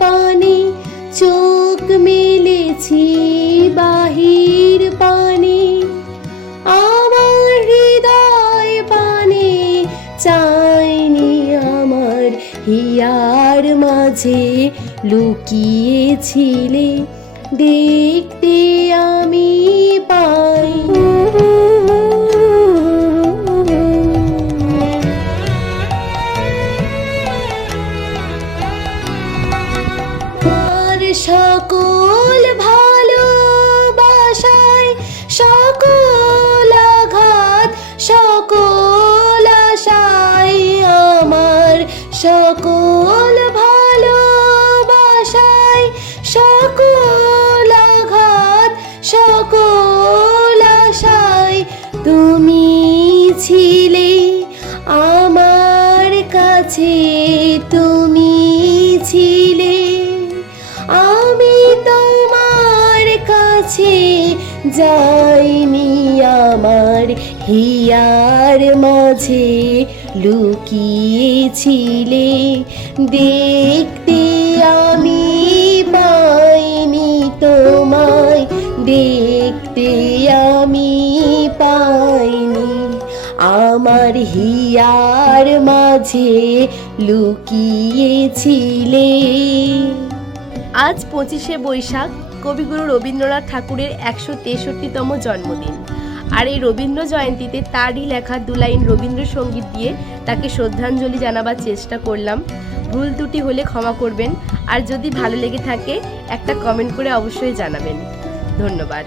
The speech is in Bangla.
পানে চোখ মেলেছি বাহির পানে, আমার হৃদয় পানে চাইনি আমার হিয়ার মাঝে লুকিয়েছিলে, দেখতে আমি পাই। আর সকল ভালোবাসায় সকল আঘাত সকল আশায়, আমার সকল ভালোবাসায় সকল আঘাত সকল আশায় তুমি ছিলে আমার কাছে, তুমি ছিলে। আমি তোমার কাছে যাইনি আমার হিয়ার মাঝে লুকিয়েছিলে, দেখতে আমি পাইনি তোমায়, দেখতে আমি পাইনি আমার হিয়ার মাঝে লুকিয়েছিলে। আজ 25শে বৈশাখ কবিগুরু রবীন্দ্রনাথ ঠাকুরের 163তম জন্মদিন। আর এই রবীন্দ্র জয়ন্তীতে তারই লেখা 2 লাইন রবীন্দ্রসঙ্গীত দিয়ে তাকে শ্রদ্ধাঞ্জলি জানাবার চেষ্টা করলাম। ভুল ত্রুটি হলে ক্ষমা করবেন, আর যদি ভালো লেগে থাকে একটা কমেন্ট করে অবশ্যই জানাবেন। ধন্যবাদ।